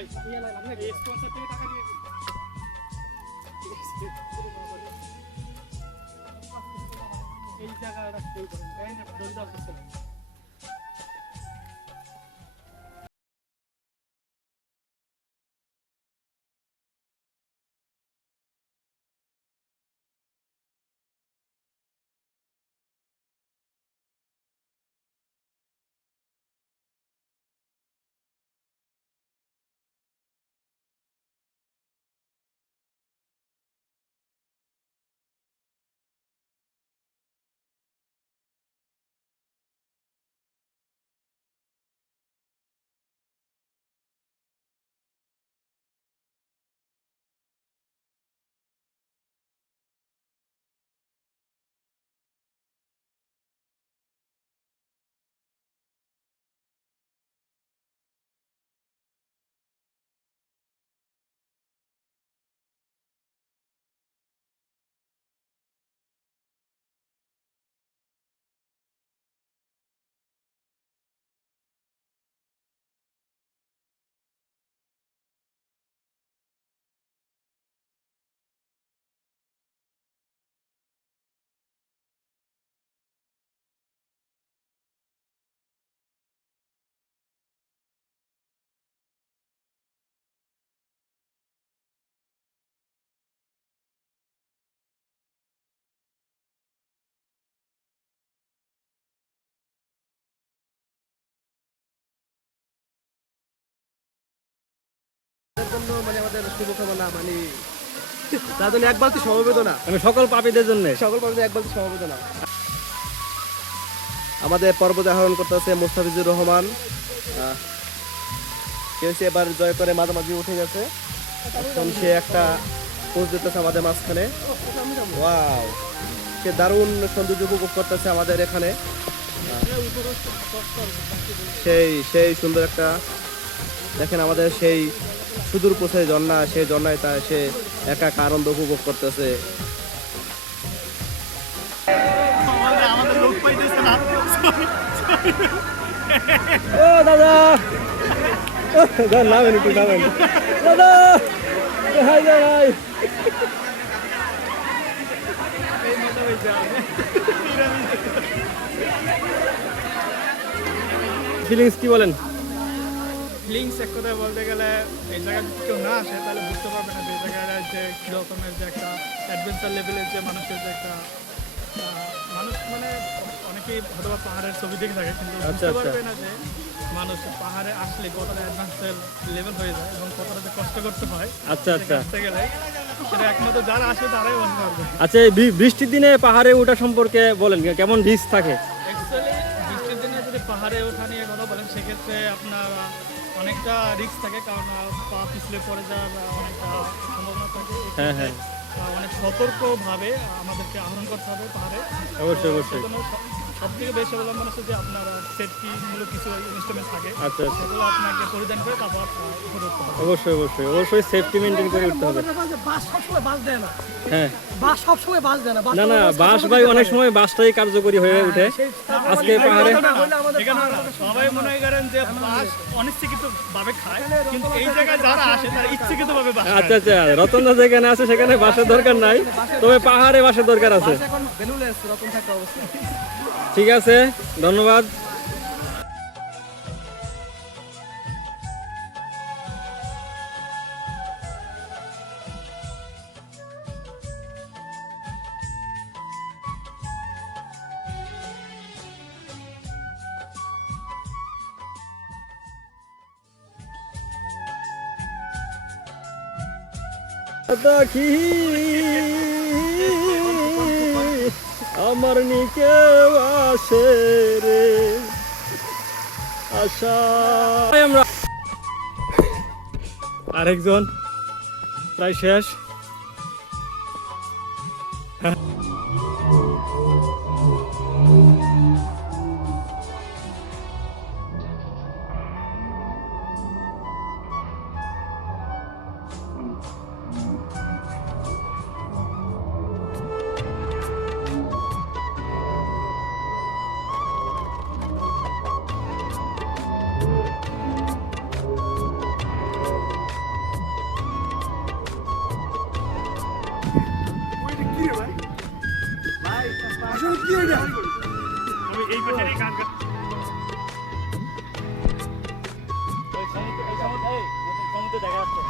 এই জায়গাটা মানে আমাদের শুভকামনা মানে তার জন্য এক বালতি সমবেদনা মানে সকল পাপীদের জন্য এক বালতি সমবেদনা। আমাদের পর্বত আহরণ করতেছে মোস্তাফিজুর রহমান, এবার জয় করে মাঝামাঝি উঠে গেছে। এখন সে একটা পোজ দিতেছে আমাদের মাঝখানে। ওয়াও, সে দারুণ সৌন্দর্য উপভোগ করতেছে আমাদের এখানে। সেই সুন্দর একটা দেখেন আমাদের সেই সুদূর কোথায় ঝর্ণা, সেই ঝর্ণায় তা সে একা একা আনন্দ উপভোগ করতেছে। ও দাদা, নামেন একটু নামেন দাদা, হাই ভাই। ফিলিংস কি বলেন? ফিলিংস এক কথায় বলতে গেলে এই জায়গায় যদি কেউ না আসে তাহলে বুঝতে পারবে না যে এই জায়গায় যে কীরকমের যে একটা অ্যাডভেঞ্চার লেভেলের যে মানুষের যে একটা মানুষ মানে অনেকেই হয়তো পাহাড়ের ছবি দেখে থাকে কিন্তু বুঝতে পারবে না যে মানুষ পাহাড়ে আসলে কতটা অ্যাডভেঞ্চার লেভেল হয়ে যায় এবং কতটা যে কষ্ট করতে হয় আসতে গেলে সেটা একমাত্র যারা আসে তারাই বলতে পারবে। আচ্ছা, এই বৃষ্টির দিনে পাহাড়ে ওঠা সম্পর্কে বলেন, কেমন রিস্ক থাকে? অ্যাকচুয়ালি বৃষ্টির দিনে যদি পাহাড়ে ওঠা নিয়ে কথা বলেন সেক্ষেত্রে আপনার অনেকটা রিস্ক থাকে, কারণ পা পিছলে পড়ে যাওয়ার অনেকটা সম্ভাবনা থাকে। হ্যাঁ, অনেক সতর্কভাবে আমাদেরকে আহরণ করতে হবে পাহাড়ে। অবশ্যই সব থেকে বেশি অবলম্বন আছে যে আপনার সেফটিমূলক কিছু ইনস্ট্রুমেন্ট থাকে, আচ্ছা সেগুলো আপনাকে পরিধান করে তারপর উপরে উঠতে হবে। অবশ্যই সেফটি মেনটেন করে উঠতে হবে। বাস সবসময় বাস দেয় না। হ্যাঁ, বাস সবসময় বাস দেয় না। না বাস ভাই অনেক সময় বাসটাই কার্যকরী হয়ে ওঠে। আজকে পাহাড়ে সবাই মনে করেন যে বাস অনিচ্ছাকৃত ভাবে খায়, কিন্তু এই জায়গায় যারা আসে তারা ইচ্ছাকৃত ভাবে বাস খায়। আচ্ছা, রতনদা যেখানে আছে সেখানে বাসের দরকার নাই, তবে পাহাড়ে বাসের দরকার আছে। এখন ভ্যালুলেস রতন থাকা অবস্থা। ঠিক আছে, ধন্যবাদ। দেখি আমার নিকে আসে রে আশা। আমরা আরেকজন প্রায় শেষ। এই পাশেরই গাছ সমুদ্র দেখা যাচ্ছে